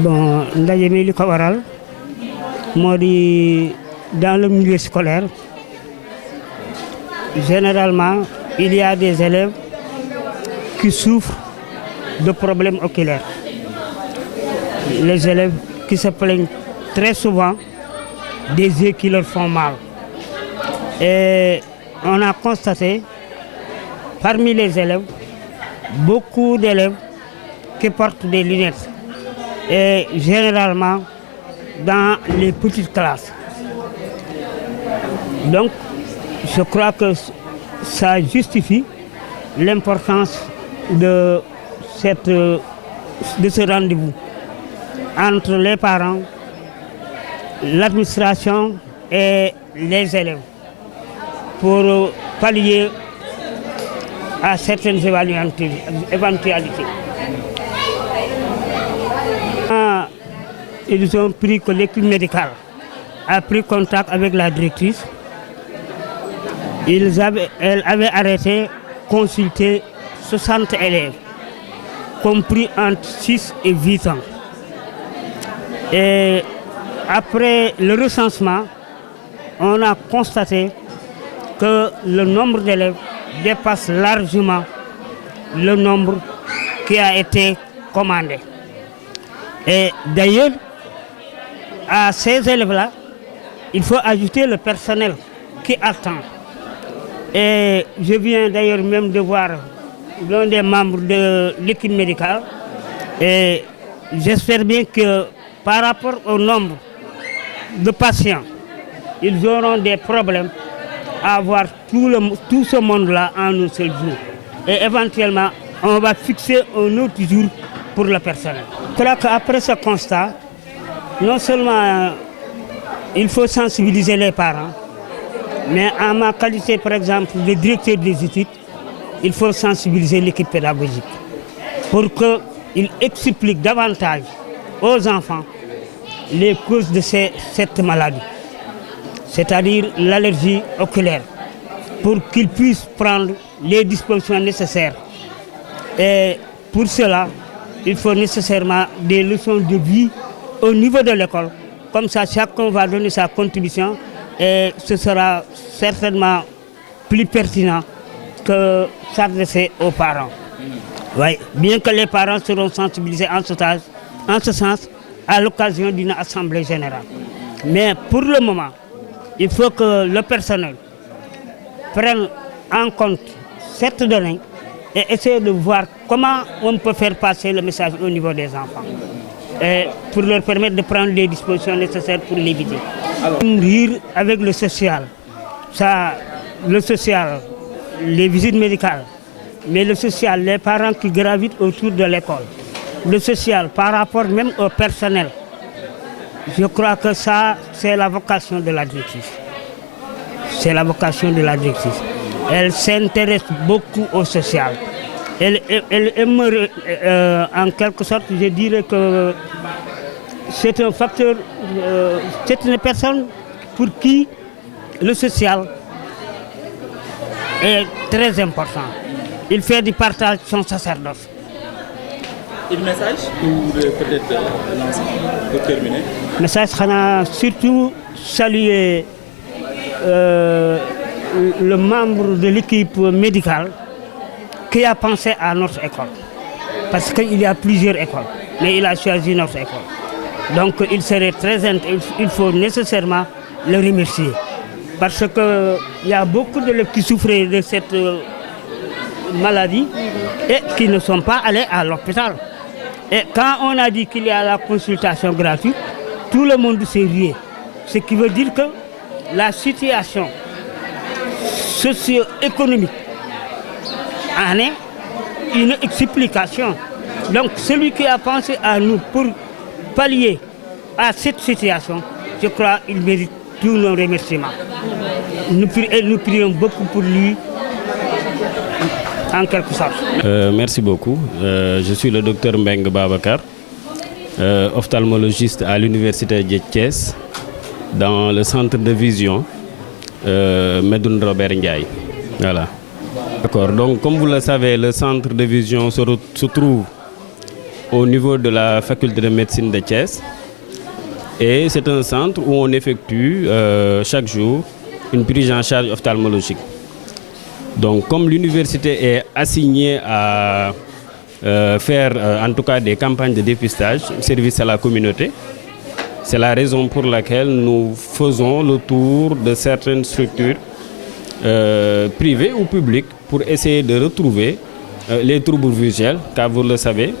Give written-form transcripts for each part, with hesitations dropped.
Bon, ndaje mi li ko waral moo di dans le milieu scolaire, généralement, il y a des élèves qui souffrent de problèmes oculaires. Les élèves qui se plaignent très souvent des yeux qui leur font mal. Et on a constaté parmi les élèves beaucoup d'élèves qui portent des lunettes. Et généralement dans les petites classes. Donc, je crois que ça justifie l'importance de ce rendez-vous entre les parents, l'administration et les élèves pour pallier à certaines éventualités. Ils ont pris que l'équipe médicale a pris contact avec la directrice. Elle avait arrêté consulter 60 élèves, compris entre 6 et 8 ans. Et après le recensement, on a constaté que le nombre d'élèves dépasse largement le nombre qui a été commandé. Et d'ailleurs, à ces élèves-là, il faut ajouter le personnel qui attend. Et je viens d'ailleurs même de voir l'un des membres de l'équipe médicale. Et j'espère bien que par rapport au nombre de patients, ils auront des problèmes à avoir tout ce monde-là en un seul jour. Et éventuellement, on va fixer un autre jour pour le personnel. Je crois qu'après ce constat, non seulement il faut sensibiliser les parents, mais en ma qualité, par exemple, de directeur des études, il faut sensibiliser l'équipe pédagogique pour qu'ils expliquent davantage aux enfants les causes de cette maladie, c'est-à-dire l'allergie oculaire, pour qu'ils puissent prendre les dispositions nécessaires. Et pour cela, il faut nécessairement des leçons de vie au niveau de l'école. Comme ça, chacun va donner sa contribution et ce sera certainement plus pertinent que s'adresser aux parents. Oui, bien que les parents seront sensibilisés en ce sens à l'occasion d'une assemblée générale. Mais pour le moment, il faut que le personnel prenne en compte cette donnée et essayer de voir comment on peut faire passer le message au niveau des enfants. Et pour leur permettre de prendre les dispositions nécessaires pour l'éviter. Rire avec le social. Ça, le social, les visites médicales, mais le social, les parents qui gravitent autour de l'école. Le social par rapport même au personnel. Je crois que ça, c'est la vocation de la directrice. C'est la vocation de la directrice. Elle s'intéresse beaucoup au social. Elle aimerait, en quelque sorte, je dirais que c'est un facteur, c'est une personne pour qui le social est très important. Il fait du partage son sacerdoce. Et le message ou peut-être lancer pour terminer? Le message sera surtout saluer le membre de l'équipe médicale qui a pensé à notre école. Parce qu'il y a plusieurs écoles, mais il a choisi notre école. Donc il faut nécessairement le remercier. Parce qu'il y a beaucoup d'élèves qui souffraient de cette maladie et qui ne sont pas allés à l'hôpital. Et quand on a dit qu'il y a la consultation gratuite, tout le monde s'est rié. Ce qui veut dire que la situation socio-économique en est une explication. Donc celui qui a pensé à nous pour pallier à cette situation, je crois qu'il mérite tous nos remerciements. Nous prions beaucoup pour lui, en quelque sorte. Merci beaucoup. Je suis le docteur Mbeng Babakar, ophtalmologiste à l'université de Thiès, dans le centre de vision Medoune Robert Ndiaye. Voilà. D'accord. Donc, comme vous le savez, le centre de vision se trouve au niveau de la faculté de médecine de Thiès. Et c'est un centre où on effectue chaque jour une prise en charge ophtalmologique. Donc comme l'université est assignée à faire en tout cas des campagnes de dépistage, service à la communauté, c'est la raison pour laquelle nous faisons le tour de certaines structures privées ou publiques pour essayer de retrouver les troubles visuels, car vous le savez,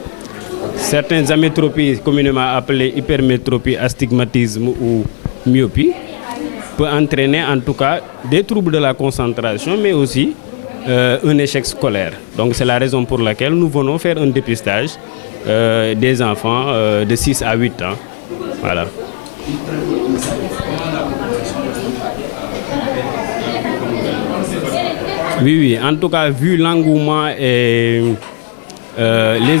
certaines amétropies communément appelées hypermétropie, astigmatisme ou myopie peut entraîner en tout cas des troubles de la concentration, mais aussi un échec scolaire. Donc c'est la raison pour laquelle nous venons faire un dépistage des enfants de 6 à 8 ans. Voilà. Oui, en tout cas, vu l'engouement et les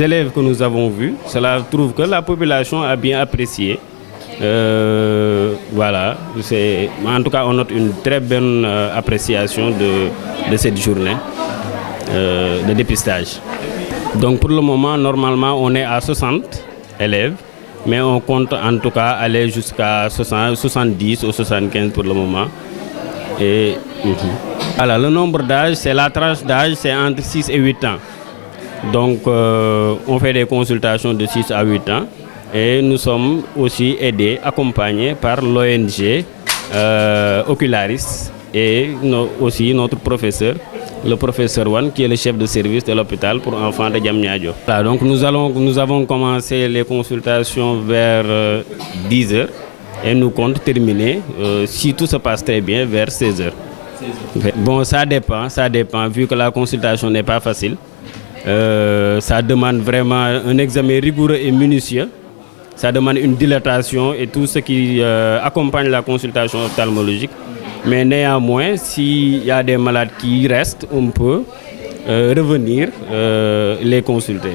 élèves que nous avons vus, cela prouve que la population a bien apprécié. Voilà, en tout cas, on note une très bonne appréciation de cette journée de dépistage. Donc pour le moment, normalement, on est à 60 élèves, mais on compte en tout cas aller jusqu'à 70 ou 75 pour le moment. Et voilà, le nombre d'âge, c'est la tranche d'âge, c'est entre 6 et 8 ans. Donc on fait des consultations de 6 à 8 ans et nous sommes aussi aidés, accompagnés par l'ONG Ocularis et aussi notre professeur, le professeur Wan, qui est le chef de service de l'hôpital pour enfants de Diamniadio. Voilà, donc nous avons commencé les consultations vers 10 h et nous comptons terminer, si tout se passe très bien, vers 16 h. Bon, ça dépend, vu que la consultation n'est pas facile. Ça demande vraiment un examen rigoureux et minutieux. Ça demande une dilatation et tout ce qui accompagne la consultation ophtalmologique. Mais néanmoins, s'il y a des malades qui restent, on peut revenir les consulter.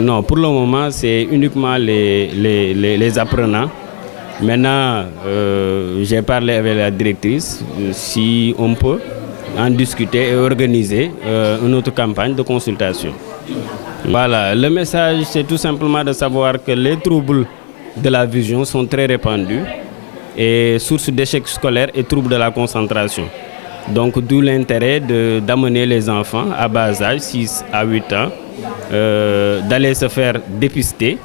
Non, pour le moment, c'est uniquement les apprenants. Maintenant, j'ai parlé avec la directrice, si on peut en discuter et organiser une autre campagne de consultation. Voilà, le message, c'est tout simplement de savoir que les troubles de la vision sont très répandus et source d'échecs scolaires et troubles de la concentration. Donc d'où l'intérêt d'amener les enfants à bas âge, 6 à 8 ans, d'aller se faire dépister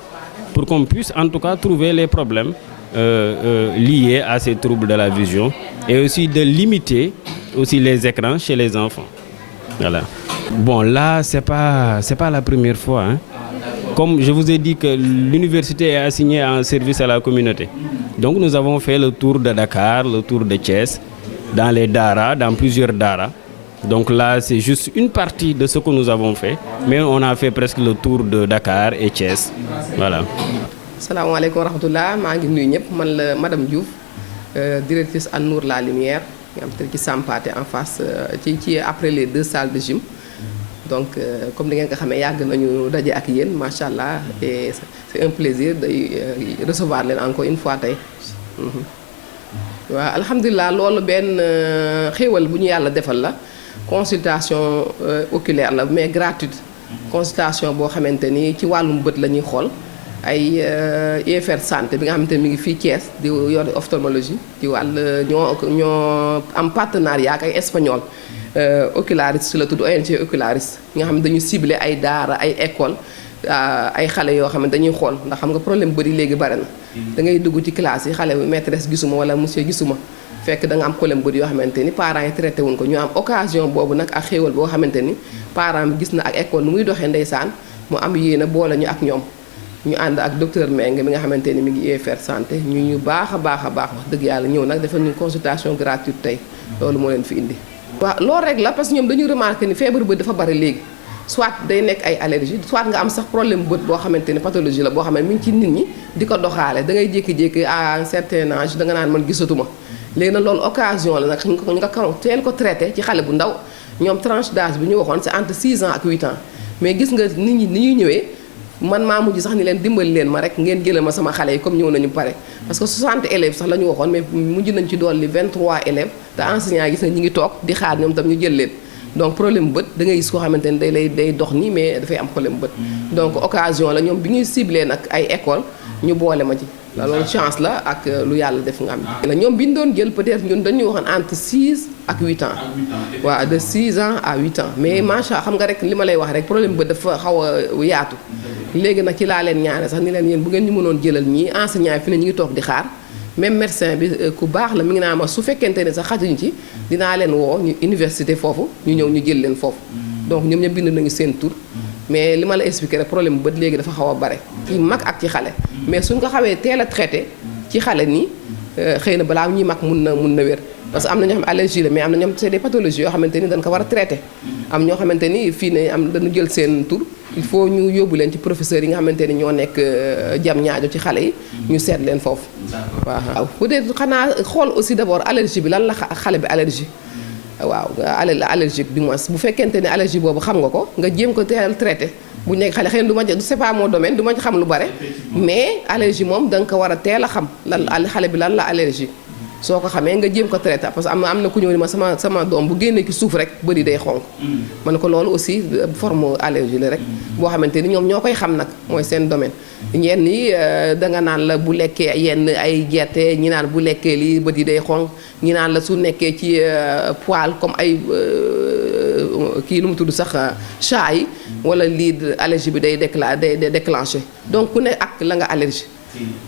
pour qu'on puisse en tout cas trouver les problèmes liés à ces troubles de la vision et aussi de limiter aussi les écrans chez les enfants. Voilà. Bon, là, c'est pas la première fois. Hein. Comme je vous ai dit que l'université est assignée à un service à la communauté. Donc nous avons fait le tour de Dakar, le tour de Thiès, dans les Dara, dans plusieurs Dara. Donc là, c'est juste une partie de ce que nous avons fait, mais on a fait presque le tour de Dakar et Thiès. Voilà. Salam alaikum wa rahmatullah, je suis Madame Diouf, directrice à Nour La Lumière, qui est en face, qui est après les 2 salles de gym. Donc, comme vous le savez, nous avons daje ak yéen, machallah, et c'est un plaisir de recevoir les encore une fois. Alhamdulillah, loolu benn xéewal bu ñu Yàlla defal la consultation oculaire la mais gratuite. Consultation boo xamante ni ci wàllum bët la ñuy xool ay IFR santé bi nga xamante ni mi ngi fii Thiès di yor ophtalmologie di wàll ñoo am partenariat ak ay espagnol. Ocularis la tudd ONG Ocularis nga xam ne dañu ciblé ay daara ay école ay xale yoo xam ne dañuy xool ndax xam nga problème bëri léegi bare na da ngay dugg ci classe yi xale bi maîtresse gisuma wala monsieur gisuma fekk da nga am problème bëri yoo xamante ni parents yi traité wuñ ko ñu am occasion boobu nag ak xéewal boo xamante ni parent bi gis na ak école nu muy doxee ndeysaan mu am yéena boole ñu ak ñoom ñu ànd ak docteur Meng mi nga xamante ni mi ngi faire santé ñu baax a baax wax dëgg yàlla ñëw nag dafa ñu consultation gratuite tey loolu moo leen fi indi waaw loolu rek la parce que ñoom dañu remarqué ni feebar bët dafa bari léegi soit day nekk ay allergie soit nga am sax problème bët boo xamante ni pathologie la boo xam ne mi ngi ci nit ñi di ko doxaale da ngay jékki-jékki à un certain âge da nga naan man gisatuma léegi nag loolu occasion la nag nga teel ko traité ci xale bu ndaw ñoom tranche d'âge bi ñu waxoon c'est entre 6 ans ak 8 ans mais gis nga nit ñi ni ñuy ñëwee man maa mujj sax ni leen dimbali leen ma rek ngeen jëlal ma sama xale yi comme ñëw nañu pare parce que 60 élèves sax la ñu waxoon mais mujj nañ ci dolli 23 élèves te enseignants gis na ñi ngi toog di xaar ñoom tam ñu jël leen donc problème bët da ngay gis koo xamante ni day dox nii mais dafay am problème bët donc occasion la ñoom bi ñuy ciblé nag ay école ñu boole ma ci la loolu chance la ak lu yàlla def nga am la ñoom bi ñu doon jël peut-être ñun dañuy waxoon entre 6 ak 8 ans waaw de 6 ans à 8 ans mais macha xam nga rek li ma lay wax rek problème bët dafa xaw a yaatu léegi nag ci laa leen ñaane sax ni leen yéen bu ngeen ñu mënoon jëlal ñii enseignant yi fi ne ñu ngi toog di xaar même médecin bi ku baax la mi ngi naa ma su fekkente ne sax xajuñ ci dinaa leen woo ñu université foofu ñu ñëw ñu jël leen foofu donc ñoom ñëpp bind nañu seen tur mais li ma la expliqué rek problème bu bët léegi dafa xaw a bare ci mag ak ci xale mais suñ ko xawee teel a traité ci xale nii xëy na balaa ñuy mag mun na wér parce que am na ñoo xam allergie la mais am na ñoom c'est des pathologies yoo xamante ni dañ ko war a traité am ñoo xamante ni fii ne am dañu jël seen tur il faut ñu yóbbu leen ci professeurs yi nga xamante ni ñoo nekk jam ñaajo ci xale yi ñu seet leen foofu waaw peut-être xanaa xool aussi d'abord allergie bi lan la xale bi allergie waaw allergique du moins bu fekkente ne allergie boobu xam nga ko nga jéem ko teel traité bu nekk xale xëy na du ma c'est pas mon domaine du ma xam lu bare mais allergie moom da nga ko war a teel a xam lan xale bi lan la allergie soo ko xamee nga jéem ko traité parce que am na ku ñëw ni ma sama doom bu génnee ci suuf rek bëri day xonk ma ne ko loolu aussi forme allergie la rek boo xamante ni ñoom ñoo koy xam nag mooy seen domaine ñenn yi da nga naan la bu lekkee yenn ay gerte ñi naan bu lekkee lii bët yi day xonk ñi naan la su nekkee ci poil comme ay kii nu mu tudd sax chat yi wala lii allergie bi day déclenché donc ku ne ak la nga allergie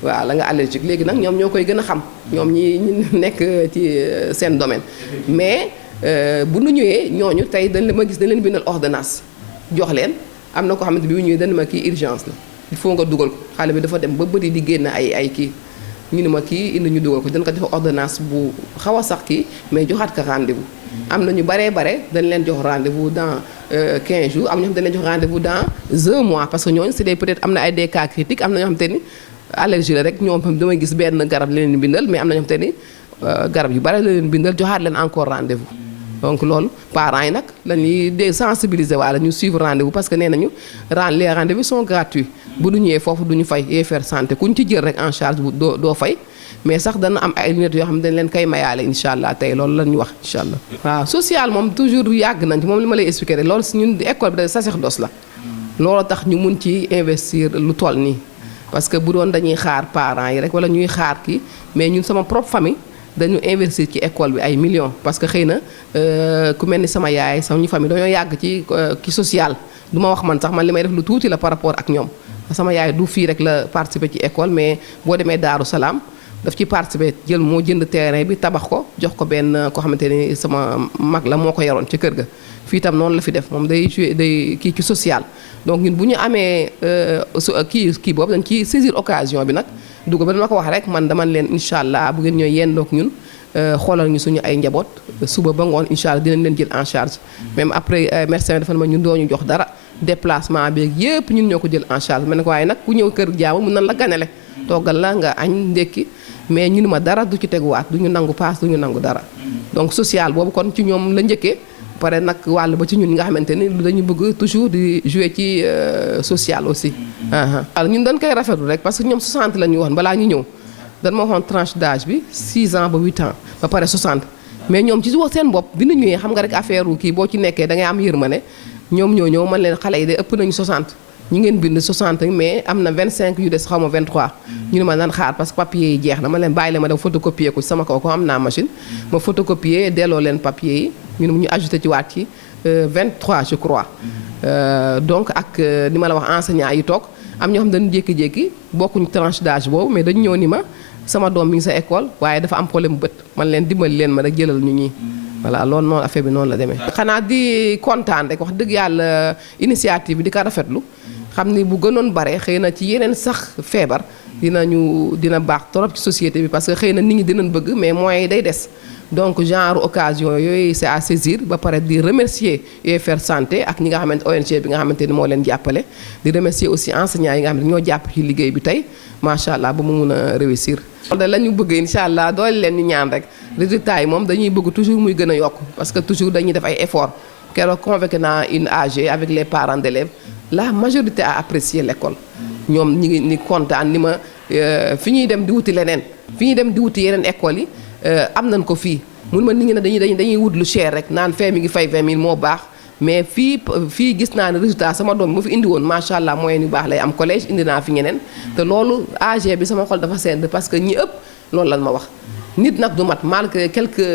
waaw la nga allergique léegi nag ñoom ñoo koy gën a xam ñoom ñi nekk ci seen domaine mais bu nu ñëwee ñooñu tey ma gis dañ leen bindal ordonnance jox leen am na ko xamante bi bu ñëwee dañ ma kii urgence la il faut nga dugal ko xale bi dafa dem ba bëri di génn ay kii ñu ne ma kii indi ñu dugal ko dañ ko def ordonnance bu xaw a sax kii mais joxaat ko rendez-vous am na ñu bare dañ leen jox rendez-vous dans 15 jours am na ñoo xam dañ leen jox rendez-vous dans 1 mois parce que ñooñu c'est des peut-être am na ay des cas critiques am na ñoo xamante ni allergie la rek ñoom damay gis benn garab la leen bindal mais am na ñoo xamante ni garab yu bare la leen bindal joxaat leen encore rendez-vous donc loolu parents yi nag lañuy sensibiliser wala ñu suivre rendez-vous parce que nee nañu les rendez-vous sont gratuits bu du ñëwee foofu du ñu fay UFR santé ku ñu ci jël rek en charge bu doo fay mais sax dana am ay lunettes yoo xam ne dañ leen koy mayaale incha allah tey loolu la ñu wax incha allah. waaw social moom toujours yàgg nañ ci moom li ma lay expliquer rek loolu si ñun école bi da sacerdoce la loolu tax ñu mun ci investir lu toll nii parce que bu doon dañuy xaar parents yi rek wala ñuy xaar kii mais ñun sama propre famille dañu investir ci école bi ay millions parce que xëy na ku mel ni sama yaay sama ñu famille dañoo yàgg ci social du ma wax man sax man li may def lu tuuti la par rapport ak ñoom sama yaay du fii rek la participer ci école mais boo demee Daaru Salaam daf ci participer moo jënd terrain bi tabax ko jox ko benn koo xamante ni sama mag la moo ko yaroon ci kër ga fii tam noonu la fi def moom day kii ci social donc ñun bu ñu amee kii boobu dañ ci saisir occasion bi nag dugg ba dama ko wax rek man dama leen incha allah bu ngeen ñooy yendoog ñun xoolal ñu suñu ay njaboot suba ba ngoon incha allah dinañ leen jël en charge même après médecin dafa ne ma ñun doo ñu jox dara déplacement bi yëpp ñun ñoo ko jël en charge ma ne ko waaye nag ku ñëw kër jaamu mun nan la ganale toggal la nga añ ndékki mais ñu ni ma dara du ci teguwaat du ñu nangu paas du ñu nangu dara donc social boobu kon ci ñoom la njëkkee pare nag wàll ba ci ñun nga xamante ni dañu bëgg toujours di jouer ci social aussi alors ñun dañ koy rafetlu rek parce que ñoom 60 la ñu waxoon balaa ñu ñëw dañ ma waxoon tranche d'âge bi 6 ans ba 8 ans ba pare 60 mais ñoom ci wax seen bopp bi ñu ñëwee xam nga rek affaire kii boo ci nekkee da ngay am yërmande ñoom ñoo ñëw man leen xale yi de ëpp nañu 60 ñu ngeen bind 60 mais am na 25 yu des xaw ma 23 ñu ne ma nan xaar parce que papier yi jeex na ma leen bàyyi leen ma dem photocopier ko ci sama kaw ko am naa machine ma photocopier delloo leen papier yi ñu ajouté ci waat ci 23 je crois donc ak ni ma la wax enseignant yi toog am ñoo xam dañu jékki-jékki bokkuñu tranche d'âge boobu mais dañu ñëw ni ma sama doom mi ngi sa école waaye dafa am problème bët man leen dimbali leen ma rek jëlal ñu ñii voilà loolu noonu affaire bi noonu la demee. xanaa di kontaan rek wax dëgg yàlla initiative bi di ko rafetlu xam ni bu gënoon bare xëy na ci yeneen sax feebar dina baax trop ci société bi parce que xëy na nit ñi dinañ bëgg mais moyens yi day des donc genre occasion yooyu c'est à saisir ba pare di remercier UFR santé ak ñi nga xamante ONG bi nga xamante ni moo leen jàppale di remercier aussi enseignants yi nga xam ne ñoo jàpp ci liggéey bi tey macha allah ba mu mun a réussir. loolu la ñu bëgg incha allah doole leen ñu ñaan rek résultats yi moom dañuy bëgg toujours muy gën a yokk parce que toujours dañuy def ay efforts keroog convoqué naa une AG avec les parents d'élèves la majorité a apprécié l'école ñoom ñi ngi ni kontaan ni ma fi ñuy dem di wuti leneen fi ñuy dem di wuti yeneen écoles yi am nañ ko fii mun ma nit ñi ne dañuy wut lu cher rek naan fee mi ngi fay 20 000 moo baax mais fii gis naa ne résultat sama doom bi ma fi indi woon macha allah moyen yu baax lay am collège indi naa fi ñeneen te loolu AG bi sama xol dafa sedd parce que ñi ëpp loolu lan ma wax nit nag du mat malgré quelques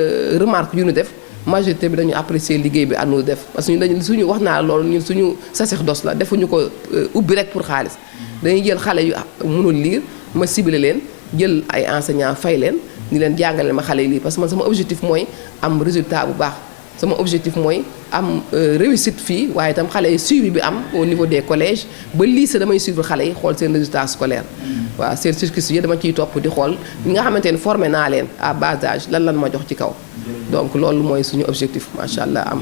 remarques yu ñu def majorité bi dañu apprécier liggéey bi àndu def parce que ñun suñu wax naa loolu ñun suñu sacerdoce la defuñu ko ubbi rek pour xaalis dañuy jël xale yu mënul lire ma ciblé leen jël ay enseignants fay leen ni leen jàngale ma xale yi lii parce que man sama objectif mooy am résultat bu baax sama objectif mooy am réussite fii waaye itam xale yi suivi bi am au niveau des collèges ba lycée damay suivre xale yi xool seen résultat scolaire waaw seen cursus yi dama ciy topp di xool ñi nga xamante ne formé naa leen à bas âge lan ma jox ci kaw donc loolu mooy suñu objectif macha allah am